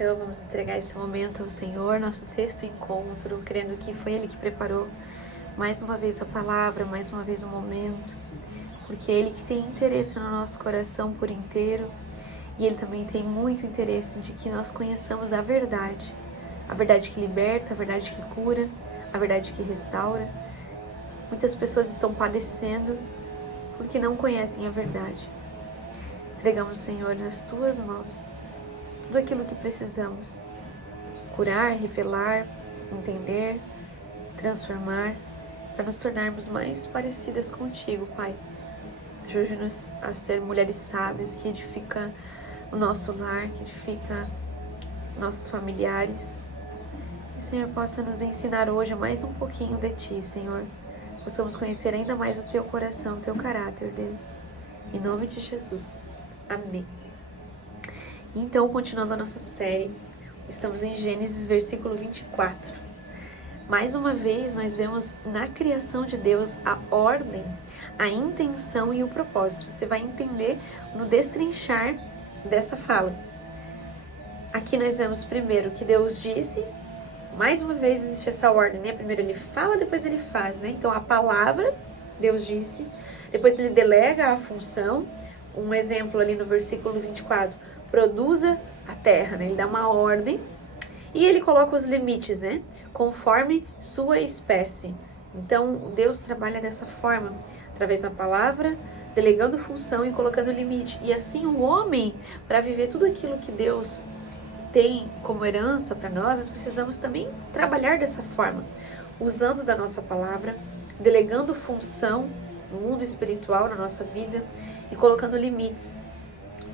então, vamos entregar esse momento ao Senhor, nosso sexto encontro, crendo que foi Ele que preparou mais uma vez a palavra, mais uma vez o momento, porque é Ele que tem interesse no nosso coração por inteiro e Ele também tem muito interesse de que nós conheçamos a verdade que liberta, a verdade que cura, a verdade que restaura. Muitas pessoas estão padecendo porque não conhecem a verdade. Entregamos, Senhor, nas Tuas mãos tudo aquilo que precisamos curar, revelar, entender, transformar, para nos tornarmos mais parecidas contigo, Pai. Ajude-nos a ser mulheres sábias que edificam o nosso lar, que edificam nossos familiares. Que o Senhor possa nos ensinar hoje mais um pouquinho de Ti, Senhor. Possamos conhecer ainda mais o Teu coração, o Teu caráter, Deus. Em nome de Jesus. Amém. Então, continuando a nossa série, estamos em Gênesis, versículo 24. Mais uma vez, nós vemos na criação de Deus a ordem, a intenção e o propósito. Você vai entender no destrinchar dessa fala. Aqui nós vemos primeiro que Deus disse, mais uma vez existe essa ordem, né? Primeiro Ele fala, depois Ele faz, né? Então, a palavra, Deus disse, depois Ele delega a função. Um exemplo ali no versículo 24, produza a terra, né? Ele dá uma ordem e Ele coloca os limites, né? Conforme sua espécie. Então, Deus trabalha dessa forma, através da palavra, delegando função e colocando limite. E assim o homem, para viver tudo aquilo que Deus tem como herança para nós precisamos também trabalhar dessa forma, usando da nossa palavra, delegando função no mundo espiritual, na nossa vida, e colocando limites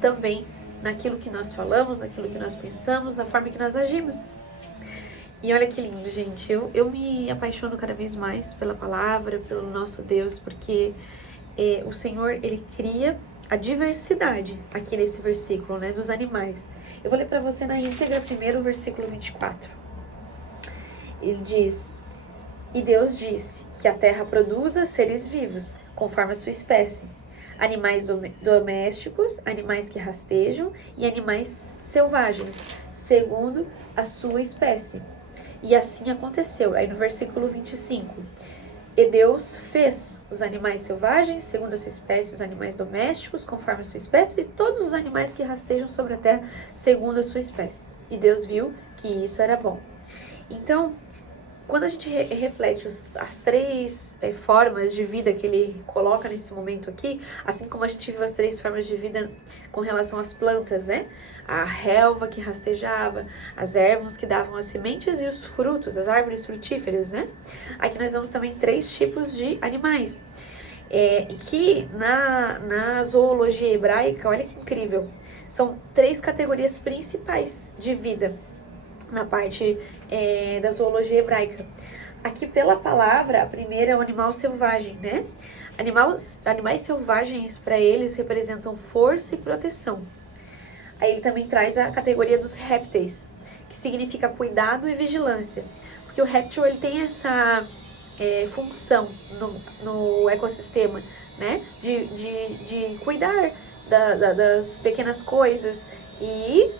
também naquilo que nós falamos, naquilo que nós pensamos, na forma que nós agimos. E olha que lindo, gente, eu me apaixono cada vez mais pela palavra, pelo nosso Deus, porque o Senhor, Ele cria a diversidade aqui nesse versículo, né, dos animais. Eu vou ler para você na íntegra primeiro o versículo 24. Ele diz: E Deus disse que a terra produza seres vivos, conforme a sua espécie, animais domésticos, animais que rastejam e animais selvagens, segundo a sua espécie. E assim aconteceu. Aí no versículo 25, e Deus fez os animais selvagens, segundo a sua espécie, os animais domésticos, conforme a sua espécie, e todos os animais que rastejam sobre a terra, segundo a sua espécie. E Deus viu que isso era bom. Então, quando a gente reflete as três formas de vida que Ele coloca nesse momento aqui, assim como a gente viu as três formas de vida com relação às plantas, né? A relva que rastejava, as ervas que davam as sementes e os frutos, as árvores frutíferas, né? Aqui nós vemos também três tipos de animais. Que na zoologia hebraica, olha que incrível, são três categorias principais de vida na parte da zoologia hebraica. Aqui pela palavra, a primeira é o animal selvagem, né? Animais selvagens para eles representam força e proteção. Aí ele também traz a categoria dos répteis, que significa cuidado e vigilância. Porque o réptil ele tem essa função no ecossistema, né? De cuidar das pequenas coisas e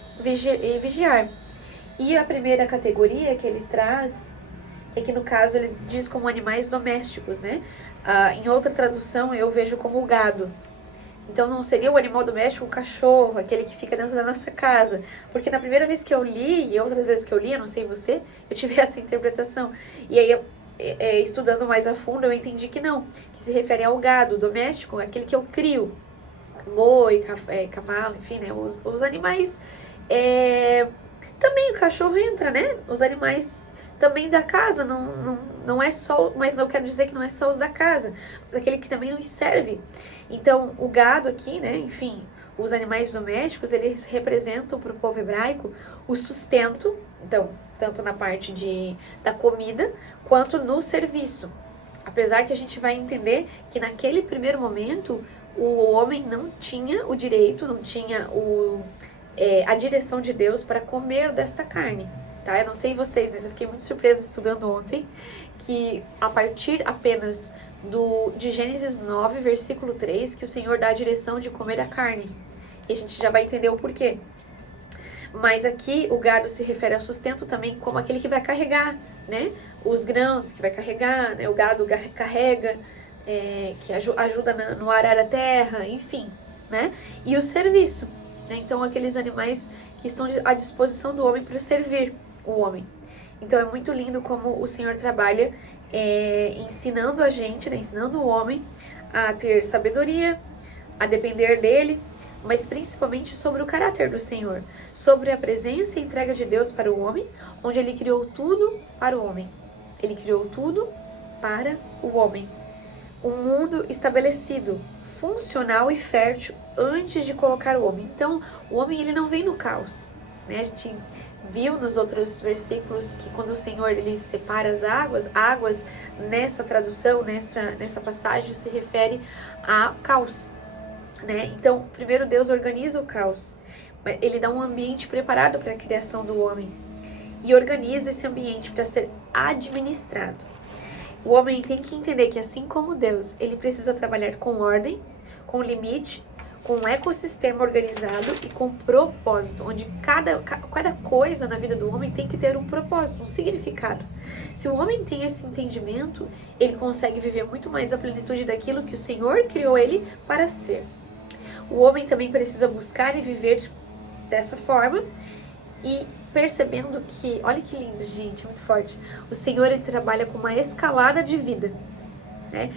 vigiar. E a primeira categoria que ele traz é que no caso ele diz como animais domésticos, né? Em outra tradução eu vejo como o gado. Então não seria o animal doméstico o cachorro, aquele que fica dentro da nossa casa. Porque na primeira vez que eu li, e outras vezes que eu li, eu não sei você, eu tive essa interpretação. E aí, estudando mais a fundo, eu entendi que não. Que se refere ao gado doméstico, aquele que eu crio. Boi, cavalo, enfim, né? Os animais... Também o cachorro entra, né? Os animais também da casa, não é só, mas não quero dizer que não é só os da casa, mas aquele que também nos serve. Então, o gado aqui, né? Enfim, os animais domésticos, eles representam para o povo hebraico o sustento, então, tanto na parte da comida, quanto no serviço. Apesar que a gente vai entender que naquele primeiro momento, o homem não tinha o direito, não tinha a direção de Deus para comer desta carne, tá? Eu não sei vocês, mas eu fiquei muito surpresa estudando ontem, que a partir apenas de Gênesis 9, versículo 3, que o Senhor dá a direção de comer a carne. E a gente já vai entender o porquê. Mas aqui o gado se refere ao sustento também como aquele que vai carregar, né? Os grãos que vai carregar, né? O gado carrega, que ajuda no arar a terra, enfim, né? E o serviço, né? Então aqueles animais que estão à disposição do homem para servir o homem. Então é muito lindo como o Senhor trabalha ensinando a gente, né? Ensinando o homem a ter sabedoria, a depender dele, mas principalmente sobre o caráter do Senhor, sobre a presença e entrega de Deus para o homem, onde Ele criou tudo para o homem. Ele criou tudo para o homem. Um mundo estabelecido, funcional e fértil antes de colocar o homem. Então, o homem ele não vem no caos, né? A gente viu nos outros versículos que quando o Senhor ele separa as águas nessa tradução, nessa passagem se refere a caos. Né? Então, primeiro Deus organiza o caos, ele dá um ambiente preparado para a criação do homem e organiza esse ambiente para ser administrado. O homem tem que entender que assim como Deus, ele precisa trabalhar com ordem, com limite, com um ecossistema organizado e com propósito, onde cada coisa na vida do homem tem que ter um propósito, um significado. Se o homem tem esse entendimento, ele consegue viver muito mais a plenitude daquilo que o Senhor criou ele para ser. O homem também precisa buscar e viver dessa forma e percebendo que, olha que lindo, gente, é muito forte. O Senhor ele trabalha com uma escalada de vida, né?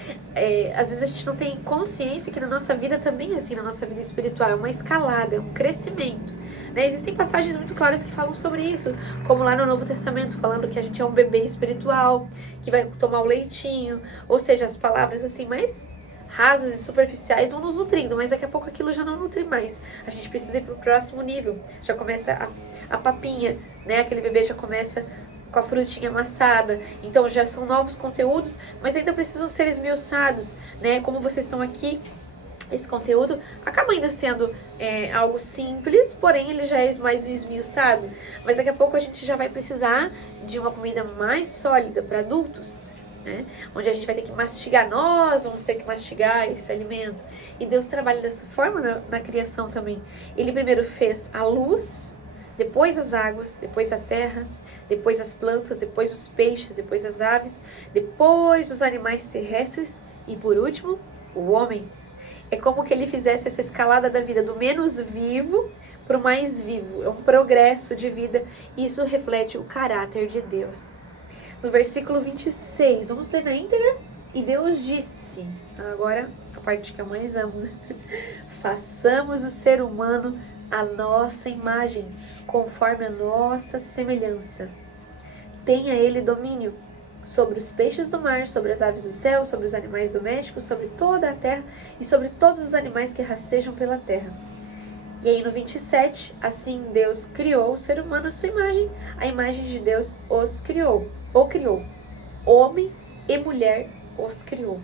Às vezes a gente não tem consciência que na nossa vida também, assim, na nossa vida espiritual, é uma escalada, é um crescimento, né? Existem passagens muito claras que falam sobre isso, como lá no Novo Testamento, falando que a gente é um bebê espiritual, que vai tomar o leitinho, ou seja, as palavras assim, mais rasas e superficiais vão nos nutrindo, mas daqui a pouco aquilo já não nutre mais. A gente precisa ir para o próximo nível. Já começa a papinha, né? Aquele bebê já começa com a frutinha amassada. Então já são novos conteúdos, mas ainda precisam ser esmiuçados, né? Como vocês estão aqui, esse conteúdo acaba ainda sendo algo simples, porém ele já é mais esmiuçado. Mas daqui a pouco a gente já vai precisar de uma comida mais sólida para adultos, né? Onde a gente vai ter que mastigar, nós vamos ter que mastigar esse alimento. E Deus trabalha dessa forma na criação também. Ele primeiro fez a luz, depois as águas, depois a terra, depois as plantas, depois os peixes, depois as aves, depois os animais terrestres e por último, o homem. É como que ele fizesse essa escalada da vida do menos vivo para o mais vivo. É um progresso de vida e isso reflete o caráter de Deus. No versículo 26, vamos ler na íntegra? E Deus disse, agora a parte que eu mais amo, né? Façamos o ser humano a nossa imagem, conforme a nossa semelhança. Tenha ele domínio sobre os peixes do mar, sobre as aves do céu, sobre os animais domésticos, sobre toda a terra e sobre todos os animais que rastejam pela terra. E aí no 27, assim Deus criou o ser humano à sua imagem, a imagem de Deus os criou, ou criou. Homem e mulher os criou.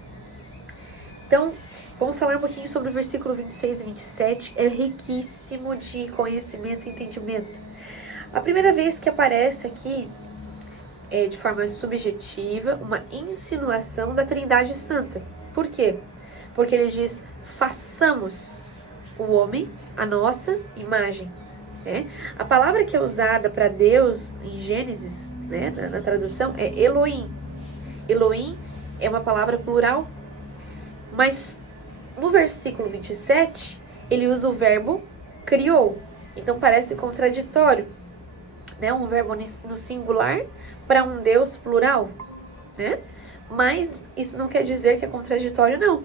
Então, vamos falar um pouquinho sobre o versículo 26 e 27, é riquíssimo de conhecimento e entendimento. A primeira vez que aparece aqui, de forma subjetiva, uma insinuação da Trindade Santa. Por quê? Porque ele diz, façamos o homem a nossa imagem. Né? A palavra que é usada para Deus em Gênesis, né, na tradução, é Elohim. Elohim é uma palavra plural, mas no versículo 27, ele usa o verbo criou. Então parece contraditório, né? Um verbo no singular para um Deus plural, né? Mas isso não quer dizer que é contraditório, não.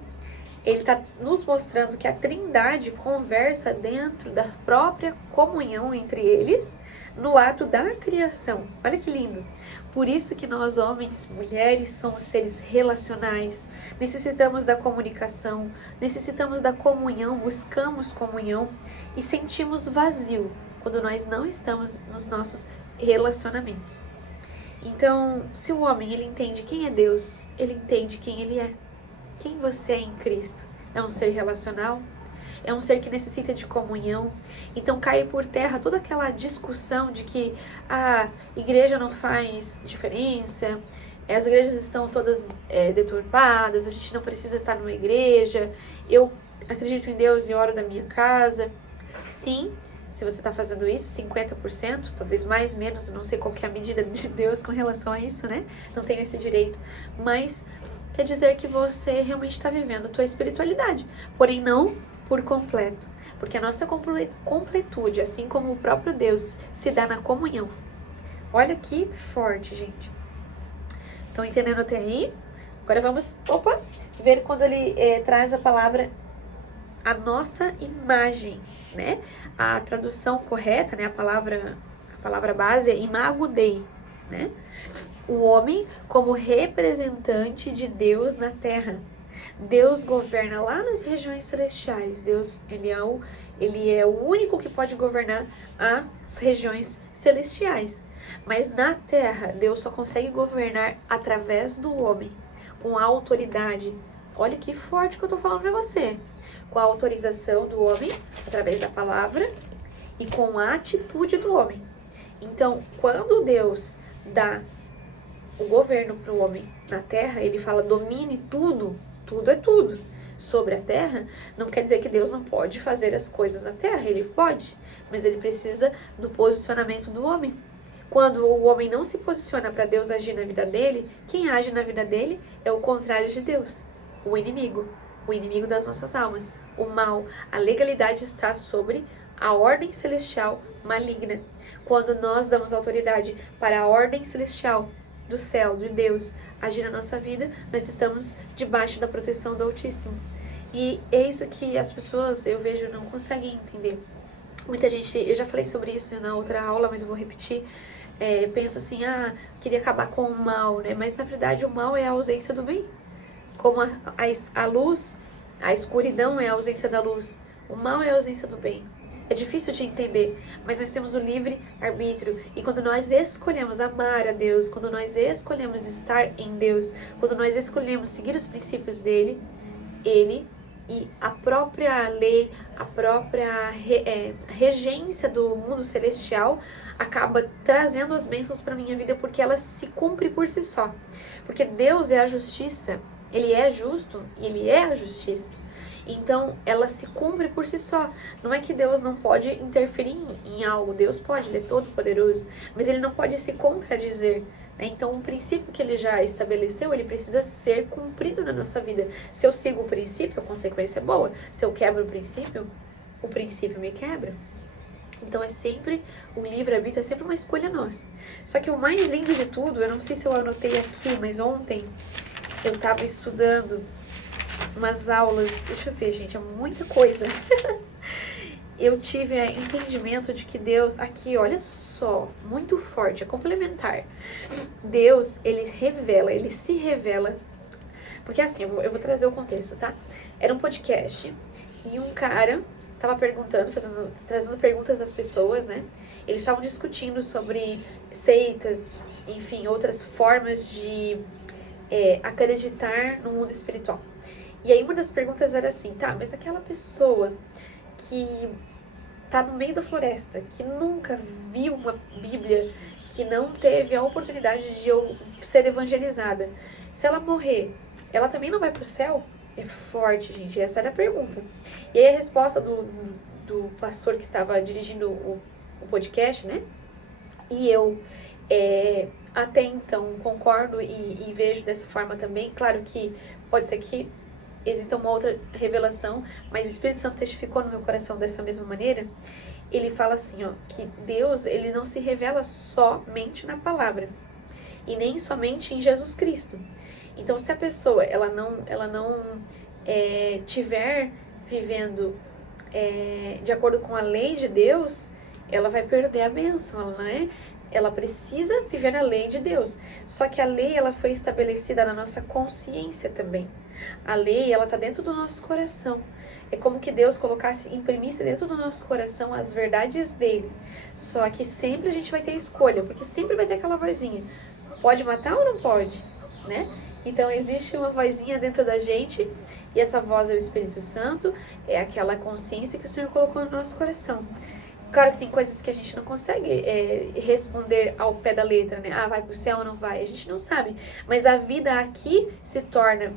Ele está nos mostrando que a Trindade conversa dentro da própria comunhão entre eles no ato da criação. Olha que lindo! Por isso que nós, homens, mulheres, somos seres relacionais, necessitamos da comunicação, necessitamos da comunhão, buscamos comunhão e sentimos vazio quando nós não estamos nos nossos relacionamentos. Então, se o homem ele entende quem é Deus, ele entende quem ele é. Quem você é em Cristo? É um ser relacional? É um ser que necessita de comunhão? Então cai por terra toda aquela discussão de que a igreja não faz diferença, as igrejas estão todas deturpadas, a gente não precisa estar numa igreja, eu acredito em Deus e oro da minha casa. Sim, se você está fazendo isso, 50%, talvez mais, menos, não sei qual que é a medida de Deus com relação a isso, né? Não tenho esse direito, mas quer dizer que você realmente está vivendo a tua espiritualidade, porém não por completo, porque a nossa completude, assim como o próprio Deus, se dá na comunhão. Olha que forte, gente. Estão entendendo até aí? Agora vamos, ver quando ele traz a palavra a nossa imagem, né? A tradução correta, né? A palavra base é imago Dei, né? O homem como representante de Deus na terra. Deus governa lá nas regiões celestiais. Deus, ele é o único que pode governar as regiões celestiais. Mas na terra, Deus só consegue governar através do homem, com a autoridade. Olha que forte que eu tô falando pra você. Com a autorização do homem, através da palavra, e com a atitude do homem. Então, quando Deus dá o governo para o homem na terra, ele fala domine tudo, tudo é tudo. Sobre a terra, não quer dizer que Deus não pode fazer as coisas na terra, ele pode, mas ele precisa do posicionamento do homem. Quando o homem não se posiciona para Deus agir na vida dele, quem age na vida dele é o contrário de Deus, o inimigo das nossas almas, o mal. A legalidade está sobre a ordem celestial maligna. Quando nós damos autoridade para a ordem celestial do céu, de Deus, agir na nossa vida, nós estamos debaixo da proteção do Altíssimo. E é isso que as pessoas, eu vejo, não conseguem entender. Muita gente, eu já falei sobre isso na outra aula, mas eu vou repetir, pensa assim, queria acabar com o mal, né? Mas na verdade o mal é a ausência do bem. Como a luz, a escuridão é a ausência da luz, o mal é a ausência do bem. É difícil de entender, mas nós temos o livre arbítrio. E quando nós escolhemos amar a Deus, quando nós escolhemos estar em Deus, quando nós escolhemos seguir os princípios dele, ele e a própria lei, a própria regência do mundo celestial acaba trazendo as bênçãos para a minha vida, porque ela se cumpre por si só. Porque Deus é a justiça, ele é justo e ele é a justiça. Então, ela se cumpre por si só. Não é que Deus não pode interferir em algo. Deus pode, ele é todo poderoso. Mas ele não pode se contradizer. Né? Então, um princípio que ele já estabeleceu, ele precisa ser cumprido na nossa vida. Se eu sigo o princípio, a consequência é boa. Se eu quebro o princípio me quebra. Então, é sempre, o livre-arbítrio é sempre uma escolha nossa. Só que o mais lindo de tudo, eu não sei se eu anotei aqui, mas ontem eu estava estudando umas aulas, deixa eu ver, gente, é muita coisa. Eu tive entendimento de que Deus, aqui, olha só, muito forte, é complementar. Deus, ele se revela, porque assim, eu vou trazer o contexto, tá? Era um podcast e um cara tava perguntando, trazendo perguntas das pessoas, né? Eles estavam discutindo sobre seitas, enfim, outras formas de acreditar no mundo espiritual. E aí uma das perguntas era assim, tá, mas aquela pessoa que tá no meio da floresta, que nunca viu uma Bíblia, que não teve a oportunidade de ser evangelizada, se ela morrer, ela também não vai pro céu? É forte, gente, essa era a pergunta. E aí a resposta do pastor que estava dirigindo o podcast, né, e eu até então concordo e vejo dessa forma também. Claro que pode ser que exista uma outra revelação, mas o Espírito Santo testificou no meu coração dessa mesma maneira. Ele fala assim, ó, que Deus, ele não se revela somente na palavra e nem somente em Jesus Cristo. Então, se a pessoa ela não tiver vivendo de acordo com a lei de Deus, ela vai perder a bênção, ela precisa viver a lei de Deus. Só que a lei, ela foi estabelecida na nossa consciência também. A lei, ela está dentro do nosso coração. É como que Deus imprimisse dentro do nosso coração as verdades dele. Só que sempre a gente vai ter escolha, porque sempre vai ter aquela vozinha. Pode matar ou não pode? Né? Então existe uma vozinha dentro da gente, e essa voz é o Espírito Santo, é aquela consciência que o Senhor colocou no nosso coração. Claro que tem coisas que a gente não consegue responder ao pé da letra, né? Vai pro céu ou não vai? A gente não sabe. Mas a vida aqui se torna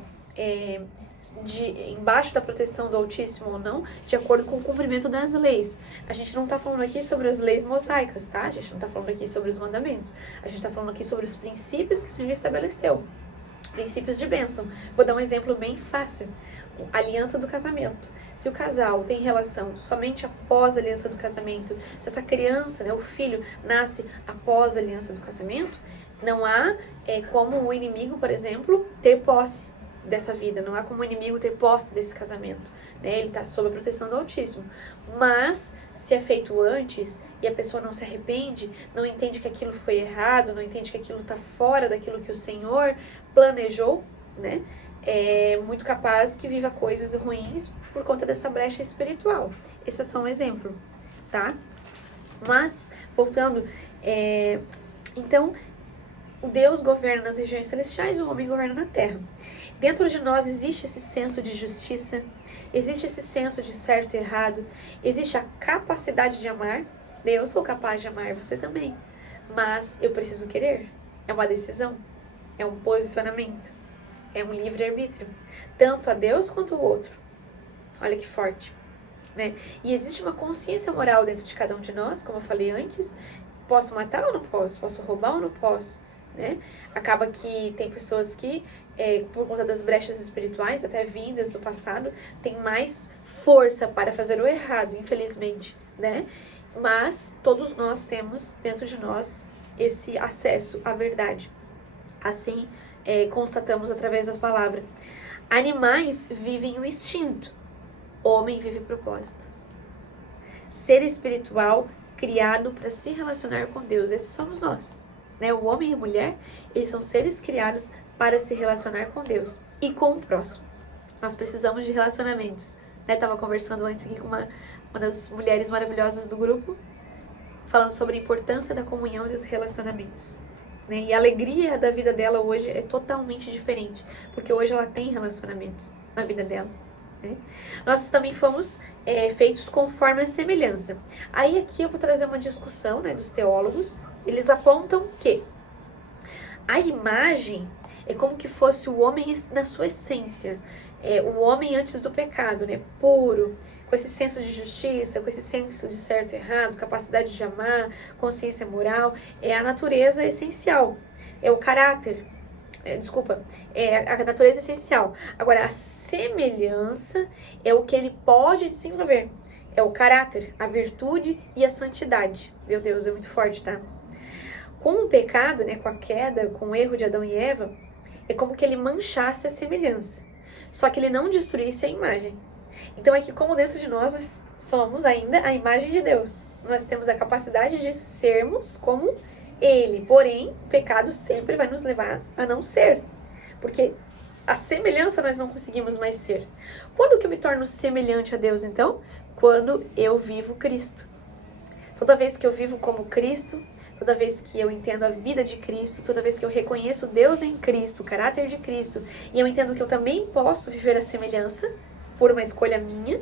embaixo da proteção do Altíssimo ou não, de acordo com o cumprimento das leis. A gente não está falando aqui sobre as leis mosaicas, tá? A gente não está falando aqui sobre os mandamentos. A gente está falando aqui sobre os princípios que o Senhor estabeleceu. Princípios de bênção. Vou dar um exemplo bem fácil. A aliança do casamento. Se o casal tem relação somente após a aliança do casamento, se essa criança, né, o filho, nasce após a aliança do casamento, não há como o inimigo, por exemplo, ter posse dessa vida. Não há como o inimigo ter posse desse casamento. Né? Ele está sob a proteção do Altíssimo. Mas, se é feito antes e a pessoa não se arrepende, não entende que aquilo foi errado, não entende que aquilo está fora daquilo que o Senhor planejou, né? É muito capaz que viva coisas ruins por conta dessa brecha espiritual. Esse é só um exemplo, tá? Mas, voltando, então, o Deus governa nas regiões celestiais, o homem governa na terra. Dentro de nós existe esse senso de justiça, existe esse senso de certo e errado, existe a capacidade de amar. Eu sou capaz de amar, você também. Mas eu preciso querer. É uma decisão, é um posicionamento, é um livre-arbítrio. Tanto a Deus quanto o outro. Olha que forte. Né? E existe uma consciência moral dentro de cada um de nós, como eu falei antes. Posso matar ou não posso? Posso roubar ou não posso? Né? Acaba que tem pessoas que, por conta das brechas espirituais, até vindas do passado, tem mais força para fazer o errado, infelizmente, né? Mas todos nós temos dentro de nós esse acesso à verdade. Assim, constatamos através das palavras. Animais vivem o instinto, homem vive propósito. Ser espiritual, criado para se relacionar com Deus, esses somos nós. Né? O homem e a mulher, eles são seres criados para se relacionar com Deus e com o próximo. Nós precisamos de relacionamentos. Né? Tava conversando antes aqui com uma das mulheres maravilhosas do grupo, falando sobre a importância da comunhão e dos relacionamentos. Né? E a alegria da vida dela hoje é totalmente diferente, porque hoje ela tem relacionamentos na vida dela. Né? Nós também fomos feitos conforme a semelhança. Aí aqui eu vou trazer uma discussão, né, dos teólogos. Eles apontam que a imagem é como que fosse o homem na sua essência, o homem antes do pecado, né, puro, com esse senso de justiça, com esse senso de certo e errado, capacidade de amar, consciência moral, é a natureza essencial, é o caráter, é a natureza essencial. Agora, a semelhança é o que ele pode desenvolver, é o caráter, a virtude e a santidade. Meu Deus, é muito forte, tá? Com o pecado, né, com a queda, com o erro de Adão e Eva, é como que ele manchasse a semelhança, só que ele não destruísse a imagem. Então é que como dentro de nós somos ainda a imagem de Deus, nós temos a capacidade de sermos como Ele, porém, o pecado sempre vai nos levar a não ser, porque a semelhança nós não conseguimos mais ser. Quando que eu me torno semelhante a Deus, então? Quando eu vivo Cristo. Toda vez que eu vivo como Cristo, toda vez que eu entendo a vida de Cristo, toda vez que eu reconheço Deus em Cristo, o caráter de Cristo, e eu entendo que eu também posso viver a semelhança por uma escolha minha,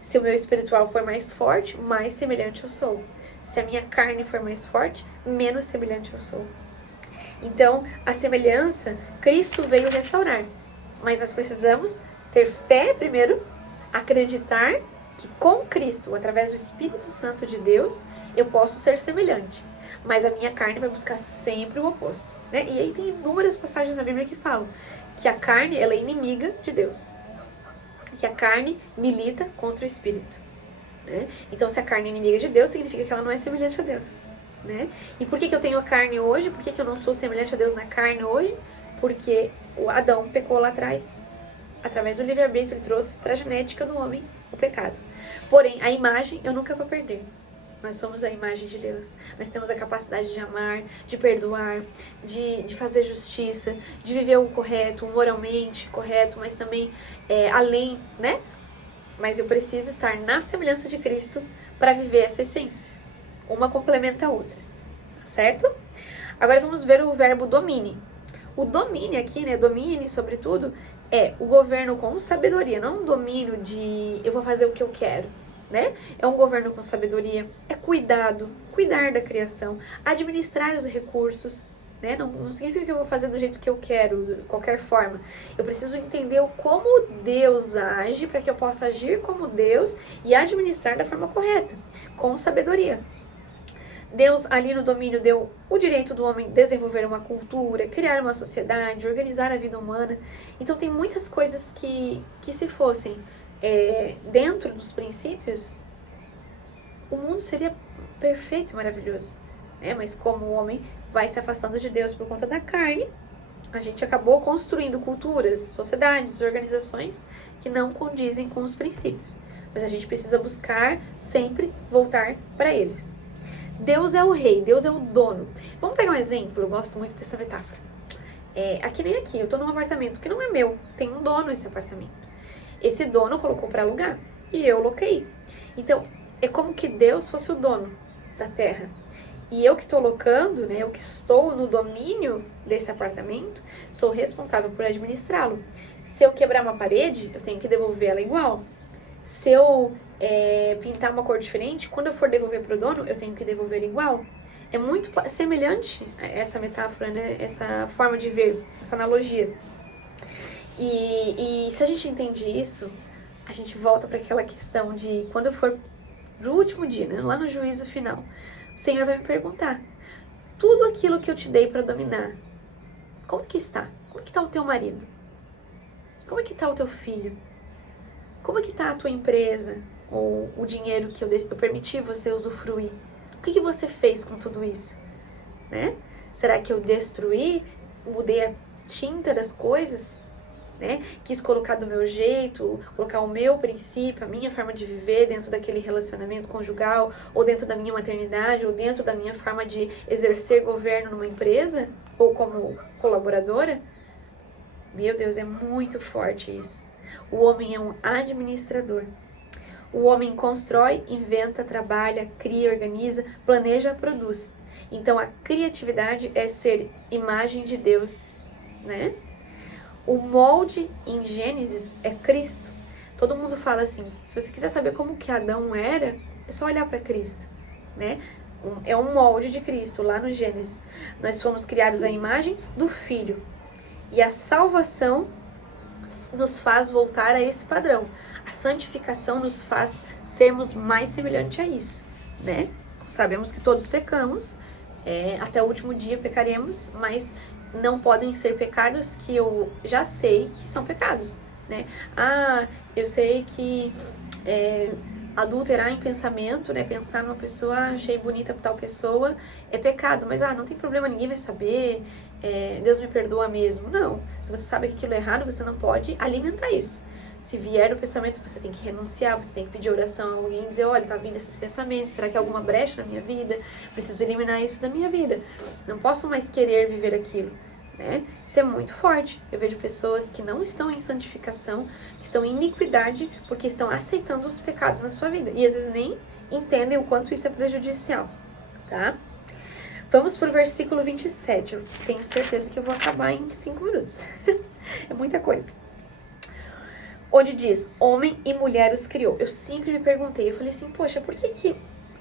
se o meu espiritual for mais forte, mais semelhante eu sou. Se a minha carne for mais forte, menos semelhante eu sou. Então, a semelhança, Cristo veio restaurar. Mas nós precisamos ter fé primeiro, acreditar que com Cristo, através do Espírito Santo de Deus, eu posso ser semelhante. Mas a minha carne vai buscar sempre o oposto. Né? E aí tem inúmeras passagens na Bíblia que falam que a carne ela é inimiga de Deus. Que a carne milita contra o Espírito. Né? Então, se a carne é inimiga de Deus, significa que ela não é semelhante a Deus. Né? E por que eu tenho a carne hoje? Por que eu não sou semelhante a Deus na carne hoje? Porque o Adão pecou lá atrás. Através do livre-arbítrio, ele trouxe para a genética do homem o pecado. Porém, a imagem eu nunca vou perder. Nós somos a imagem de Deus. Nós temos a capacidade de amar, de perdoar, de fazer justiça, de viver o correto, o moralmente correto, mas também além, né? Mas eu preciso estar na semelhança de Cristo para viver essa essência. Uma complementa a outra, certo? Agora vamos ver o verbo domine. O domine aqui, né? Domine, sobretudo, é o governo com sabedoria, não um domínio de eu vou fazer o que eu quero. Né? É um governo com sabedoria, é cuidar da criação, administrar os recursos, né? Não significa que eu vou fazer do jeito que eu quero, de qualquer forma. Eu preciso entender como Deus age para que eu possa agir como Deus e administrar da forma correta, com sabedoria. Deus ali no domínio deu o direito do homem desenvolver uma cultura, criar uma sociedade, organizar a vida humana. Então tem muitas coisas que se fossem dentro dos princípios, o mundo seria perfeito e maravilhoso, né? Mas como o homem vai se afastando de Deus por conta da carne, a gente acabou construindo culturas, sociedades, organizações que não condizem com os princípios. Mas a gente precisa buscar sempre voltar para eles. Deus é o rei, Deus é o dono. Vamos pegar um exemplo, eu gosto muito dessa metáfora. Aqui nem aqui, eu tô num apartamento que não é meu, tem um dono esse apartamento. Esse dono colocou para alugar e eu loquei. Então, é como que Deus fosse o dono da terra. E eu que estou locando, né, eu que estou no domínio desse apartamento, sou responsável por administrá-lo. Se eu quebrar uma parede, eu tenho que devolver ela igual. Se eu pintar uma cor diferente, quando eu for devolver para o dono, eu tenho que devolver igual. É muito semelhante a essa metáfora, né, essa forma de ver, essa analogia. E se a gente entende isso, a gente volta para aquela questão de quando eu for pro último dia, né, lá no juízo final, o Senhor vai me perguntar: tudo aquilo que eu te dei para dominar, como que está? Como que está o teu marido? Como é que está o teu filho? Como é que está a tua empresa? Ou o dinheiro que eu permiti você usufruir? O que você fez com tudo isso? Né? Será que eu destruí? Mudei a tinta das coisas? Né? Quis colocar do meu jeito, colocar o meu princípio, a minha forma de viver dentro daquele relacionamento conjugal, ou dentro da minha maternidade, ou dentro da minha forma de exercer governo numa empresa, ou como colaboradora? Meu Deus, é muito forte isso. O homem é um administrador. O homem constrói, inventa, trabalha, cria, organiza, planeja, produz. Então a criatividade é ser imagem de Deus, né? O molde em Gênesis é Cristo. Todo mundo fala assim, se você quiser saber como que Adão era, é só olhar para Cristo, né? É um molde de Cristo lá no Gênesis. Nós fomos criados à imagem do Filho. E a salvação nos faz voltar a esse padrão. A santificação nos faz sermos mais semelhantes a isso, né? Sabemos que todos pecamos, até o último dia pecaremos, mas não podem ser pecados que eu já sei que são pecados, né? Eu sei que adulterar em pensamento, né? Pensar numa pessoa, achei bonita tal pessoa, é pecado, mas não tem problema, ninguém vai saber, Deus me perdoa mesmo. Não, se você sabe que aquilo é errado, você não pode alimentar isso. Se vier o pensamento, você tem que renunciar, você tem que pedir oração a alguém, dizer: olha, tá vindo esses pensamentos, será que há alguma brecha na minha vida? Preciso eliminar isso da minha vida. Não posso mais querer viver aquilo, né? Isso é muito forte. Eu vejo pessoas que não estão em santificação, que estão em iniquidade, porque estão aceitando os pecados na sua vida. E às vezes nem entendem o quanto isso é prejudicial, tá? Vamos pro versículo 27. Eu tenho certeza que eu vou acabar em 5 minutos. É muita coisa. Onde diz, homem e mulher os criou. Eu sempre me perguntei, eu falei assim, poxa, por que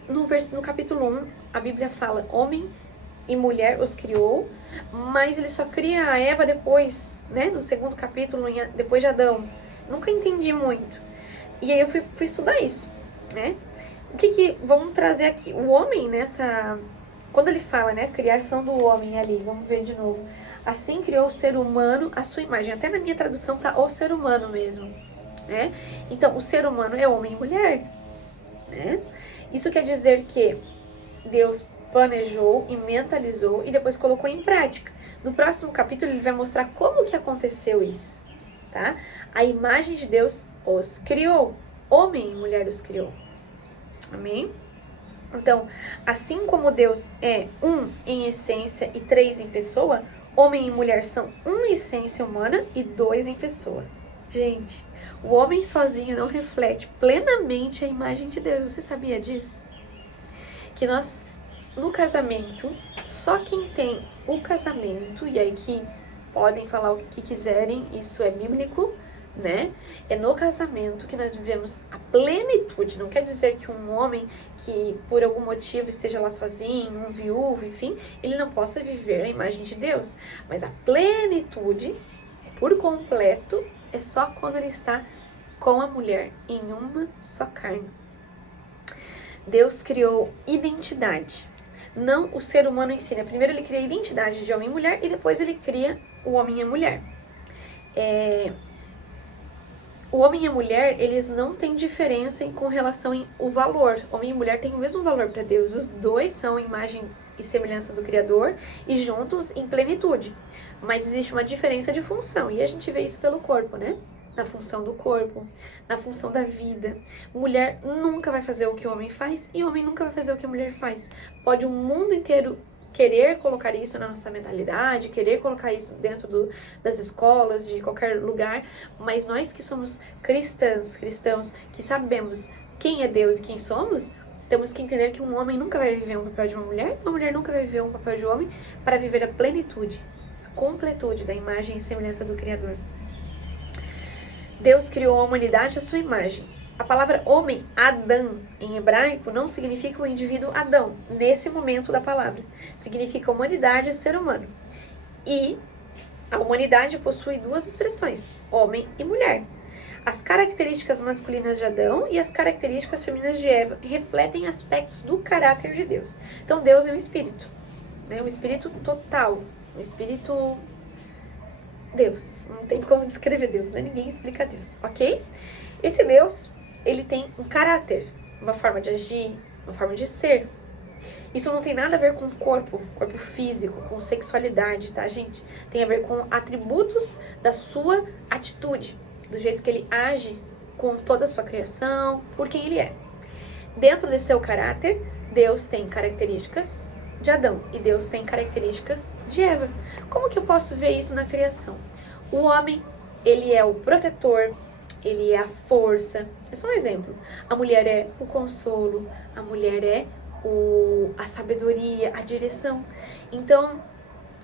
no capítulo 1 a Bíblia fala homem e mulher os criou, mas ele só cria a Eva depois, né? No segundo capítulo, depois de Adão. Nunca entendi muito. E aí eu fui estudar isso, né? Vamos trazer aqui? O homem quando ele fala, né, criação do homem ali, vamos ver de novo. Assim criou o ser humano à sua imagem. Até na minha tradução tá o ser humano mesmo, né? Então, o ser humano é homem e mulher, né? Isso quer dizer que Deus planejou e mentalizou e depois colocou em prática. No próximo capítulo ele vai mostrar como que aconteceu isso, tá? A imagem de Deus os criou. Homem e mulher os criou. Amém? Então, assim como Deus é um em essência e 3 em pessoa, homem e mulher são 1 em essência humana e 2 em pessoa. Gente, o homem sozinho não reflete plenamente a imagem de Deus. Você sabia disso? Que no casamento, só quem tem o casamento, e aí que podem falar o que quiserem, isso é bíblico, né? É no casamento que nós vivemos a plenitude. Não quer dizer que um homem que por algum motivo esteja lá sozinho, um viúvo, enfim, ele não possa viver a imagem de Deus. Mas a plenitude, por completo, é só quando ele está com a mulher, em uma só carne. Deus criou identidade, não o ser humano em si, né? Primeiro ele cria a identidade de homem e mulher e depois ele cria o homem e a mulher. O homem e a mulher, eles não têm diferença com relação ao valor. Homem e mulher têm o mesmo valor para Deus. Os dois são imagem e semelhança do Criador e juntos em plenitude. Mas existe uma diferença de função e a gente vê isso pelo corpo, né? Na função do corpo, na função da vida. Mulher nunca vai fazer o que o homem faz e homem nunca vai fazer o que a mulher faz. Pode o mundo inteiro querer colocar isso na nossa mentalidade, querer colocar isso dentro das escolas, de qualquer lugar, mas nós que somos cristãos, que sabemos quem é Deus e quem somos, temos que entender que um homem nunca vai viver um papel de uma mulher nunca vai viver um papel de homem para viver a plenitude, a completude da imagem e semelhança do Criador. Deus criou a humanidade à sua imagem. A palavra homem, Adão, em hebraico, não significa o indivíduo Adão, nesse momento da palavra. Significa humanidade e ser humano. E a humanidade possui duas expressões, homem e mulher. As características masculinas de Adão e as características femininas de Eva refletem aspectos do caráter de Deus. Então Deus é um espírito, né? Um espírito total, um espírito... Deus. Não tem como descrever Deus, né? Ninguém explica Deus, ok? Esse Deus... ele tem um caráter, uma forma de agir, uma forma de ser. Isso não tem nada a ver com corpo físico, com sexualidade, tá, gente? Tem a ver com atributos da sua atitude, do jeito que ele age com toda a sua criação, por quem ele é. Dentro desse seu caráter, Deus tem características de Adão e Deus tem características de Eva. Como que eu posso ver isso na criação? O homem, ele é o protetor, ele é a força. É só um exemplo. A mulher é o consolo, a mulher é a sabedoria, a direção. Então,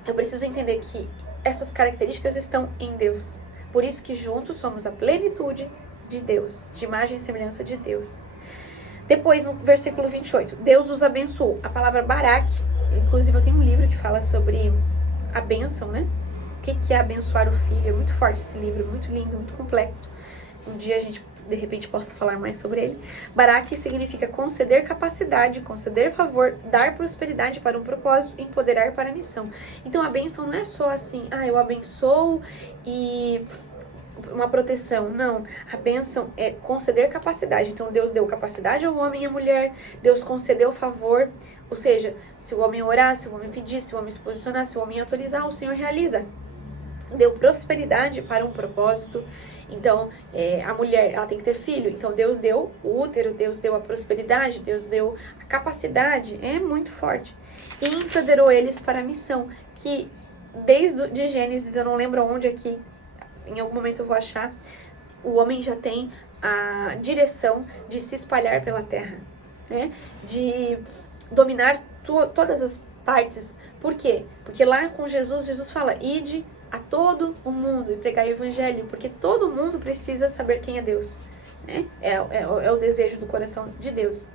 eu preciso entender que essas características estão em Deus. Por isso que juntos somos a plenitude de Deus, de imagem e semelhança de Deus. Depois, no versículo 28, Deus os abençoou. A palavra barak, inclusive eu tenho um livro que fala sobre a bênção, né? O que é abençoar o filho? É muito forte esse livro, muito lindo, muito completo. Um dia a gente, de repente, possa falar mais sobre ele. Barak significa conceder capacidade, conceder favor, dar prosperidade para um propósito, empoderar para a missão. Então, a bênção não é só assim, eu abençoo e uma proteção. Não, a bênção é conceder capacidade. Então, Deus deu capacidade ao homem e à mulher, Deus concedeu favor. Ou seja, se o homem orar, se o homem pedir, se o homem se posicionar, se o homem autorizar, o Senhor realiza. Deu prosperidade para um propósito. Então, a mulher, ela tem que ter filho. Então, Deus deu o útero, Deus deu a prosperidade, Deus deu a capacidade. É muito forte. E empoderou eles para a missão, que desde de Gênesis, eu não lembro onde aqui, em algum momento eu vou achar, o homem já tem a direção de se espalhar pela terra, né? De dominar todas as partes. Por quê? Porque lá com Jesus fala, ide a todo o mundo e pregar o evangelho, porque todo mundo precisa saber quem é Deus, né? É o desejo do coração de Deus.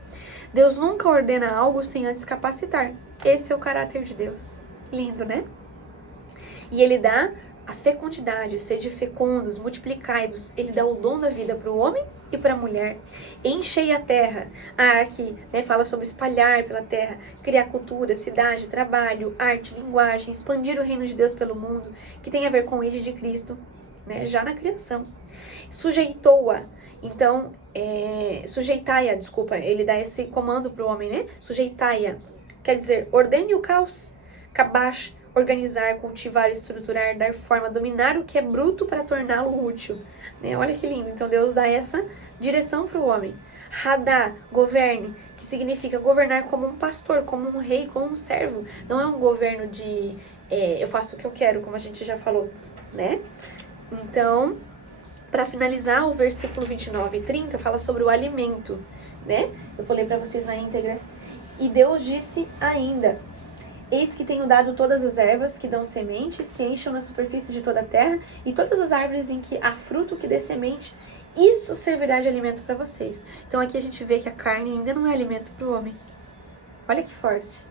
Deus nunca ordena algo sem antes capacitar. Esse é o caráter de Deus. Lindo, né? E ele dá a fecundidade, sede fecundos, multiplicai-vos. Ele dá o dom da vida para o homem e para a mulher. Enchei a terra. Aqui, né, fala sobre espalhar pela terra, criar cultura, cidade, trabalho, arte, linguagem, expandir o reino de Deus pelo mundo, que tem a ver com o ide de Cristo, né, já na criação. Sujeitou-a. Então, sujeitai-a, desculpa, ele dá esse comando para o homem, né? Sujeitai-a. Quer dizer, ordene o caos, kabash, organizar, cultivar, estruturar, dar forma, dominar o que é bruto para torná-lo útil. Né? Olha que lindo. Então Deus dá essa direção para o homem. Hadá, governe, que significa governar como um pastor, como um rei, como um servo. Não é um governo de eu faço o que eu quero, como a gente já falou, né? Então, para finalizar, o versículo 29 e 30 fala sobre o alimento, né? Eu vou ler para vocês na íntegra. E Deus disse ainda, Eis que tenho dado todas as ervas que dão semente, se encham na superfície de toda a terra, e todas as árvores em que há fruto que dê semente, isso servirá de alimento para vocês. Então aqui a gente vê que a carne ainda não é alimento para o homem. Olha que forte.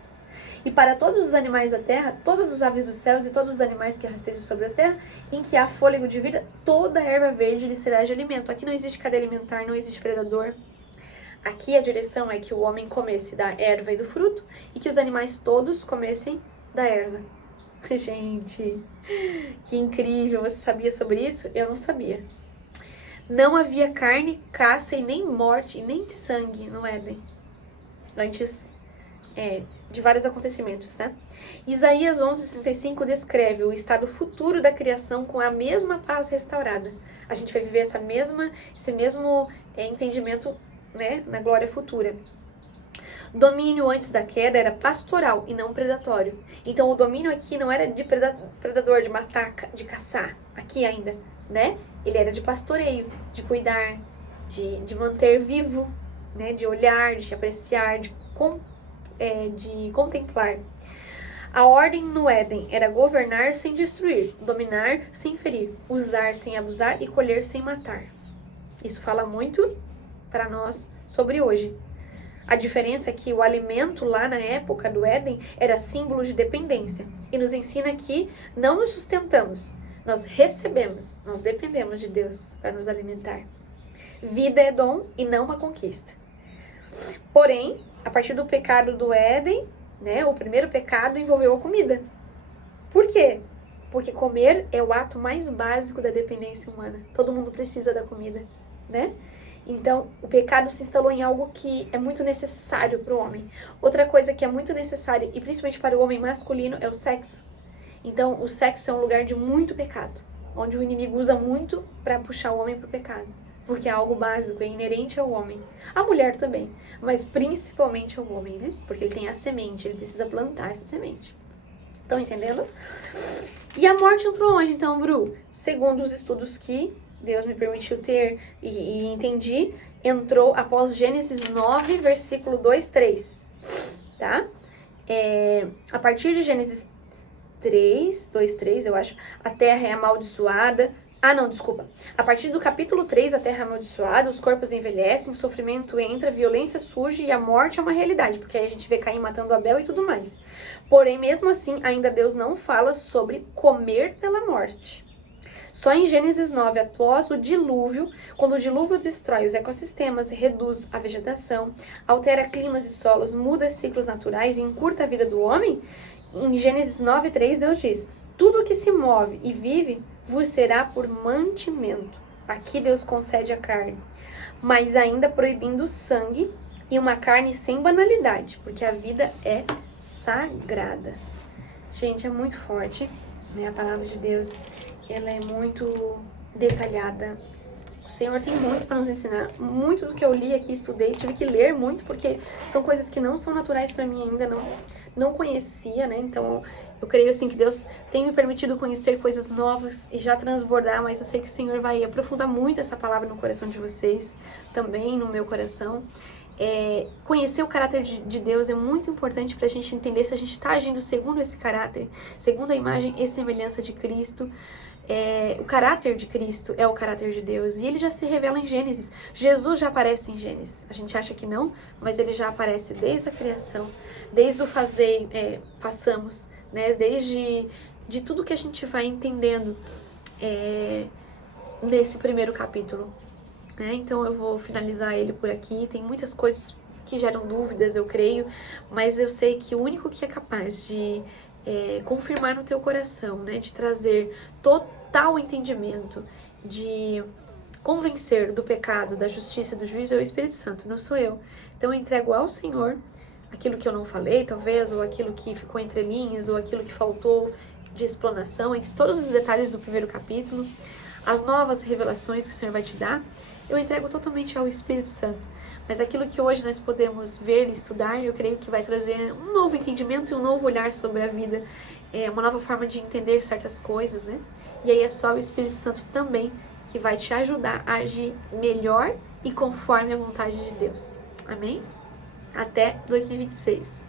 E para todos os animais da terra, todas as aves dos céus e todos os animais que rastejam sobre a terra, em que há fôlego de vida, toda a erva verde lhe será de alimento. Aqui não existe cadeia alimentar, não existe predador. Aqui a direção é que o homem comesse da erva e do fruto e que os animais todos comessem da erva. Gente, que incrível! Você sabia sobre isso? Eu não sabia. Não havia carne, caça e nem morte e nem sangue no Éden. Antes de vários acontecimentos, né? Isaías 11:65 descreve o estado futuro da criação com a mesma paz restaurada. A gente vai viver esse mesmo entendimento, né, na glória futura. Domínio antes da queda era pastoral e não predatório. Então o domínio aqui não era de predador, de matar, de caçar, aqui ainda, né? Ele era de pastoreio, de cuidar, de manter vivo, né? De olhar, de apreciar, de contemplar. A ordem no Éden era governar sem destruir, dominar sem ferir, usar sem abusar e colher sem matar. Isso fala muito para nós sobre hoje. A diferença é que o alimento lá na época do Éden era símbolo de dependência e nos ensina que não nos sustentamos, nós recebemos, nós dependemos de Deus para nos alimentar. Vida é dom e não uma conquista. Porém, a partir do pecado do Éden, né, o primeiro pecado envolveu a comida. Por quê? Porque comer é o ato mais básico da dependência humana. Todo mundo precisa da comida, né? Então, o pecado se instalou em algo que é muito necessário para o homem. Outra coisa que é muito necessária, e principalmente para o homem masculino, é o sexo. Então, o sexo é um lugar de muito pecado, onde o inimigo usa muito para puxar o homem para o pecado. Porque é algo básico, é inerente ao homem. A mulher também, mas principalmente ao homem, né? Porque ele tem a semente, ele precisa plantar essa semente. Estão entendendo? E a morte entrou onde, então, Bru? Segundo os estudos que Deus me permitiu ter e entendi, entrou após Gênesis 9, versículo 2, 3. Tá? A partir de Gênesis 3, 2, 3, eu acho, a terra é amaldiçoada. A partir do capítulo 3, a terra é amaldiçoada, os corpos envelhecem, o sofrimento entra, a violência surge e a morte é uma realidade, porque aí a gente vê Caim matando Abel e tudo mais. Porém, mesmo assim, ainda Deus não fala sobre comer pela morte. Só em Gênesis 9, após o dilúvio, quando o dilúvio destrói os ecossistemas, reduz a vegetação, altera climas e solos, muda ciclos naturais e encurta a vida do homem, em Gênesis 9, 3, Deus diz: tudo que se move e vive vos será por mantimento. Aqui Deus concede a carne, mas ainda proibindo o sangue e uma carne sem banalidade, porque a vida é sagrada. Gente, é muito forte, né? A palavra de Deus, ela é muito detalhada. O Senhor tem muito para nos ensinar. Muito do que eu li aqui, estudei, tive que ler muito, porque são coisas que não são naturais para mim ainda, não conhecia, né? Então, eu creio assim que Deus tem me permitido conhecer coisas novas e já transbordar, mas eu sei que o Senhor vai aprofundar muito essa palavra no coração de vocês, também no meu coração. Conhecer o caráter de Deus é muito importante para a gente entender se a gente está agindo segundo esse caráter, segundo a imagem e semelhança de Cristo. O caráter de Cristo é o caráter de Deus e ele já se revela em Gênesis. Jesus já aparece em Gênesis. A gente acha que não, mas ele já aparece desde a criação, desde o façamos, né? Desde de tudo que a gente vai entendendo nesse primeiro capítulo. Então eu vou finalizar ele por aqui. Tem muitas coisas que geram dúvidas, eu creio, mas eu sei que o único que é capaz de confirmar no teu coração, né, de trazer total entendimento, de convencer do pecado, da justiça, do juízo é o Espírito Santo, não sou eu. Então eu entrego ao Senhor aquilo que eu não falei, talvez, ou aquilo que ficou entre linhas, ou aquilo que faltou de explanação, entre todos os detalhes do primeiro capítulo, as novas revelações que o Senhor vai te dar, eu entrego totalmente ao Espírito Santo. Mas aquilo que hoje nós podemos ver e estudar, eu creio que vai trazer um novo entendimento e um novo olhar sobre a vida, uma nova forma de entender certas coisas, né? E aí é só o Espírito Santo também que vai te ajudar a agir melhor e conforme a vontade de Deus. Amém? Até 2026.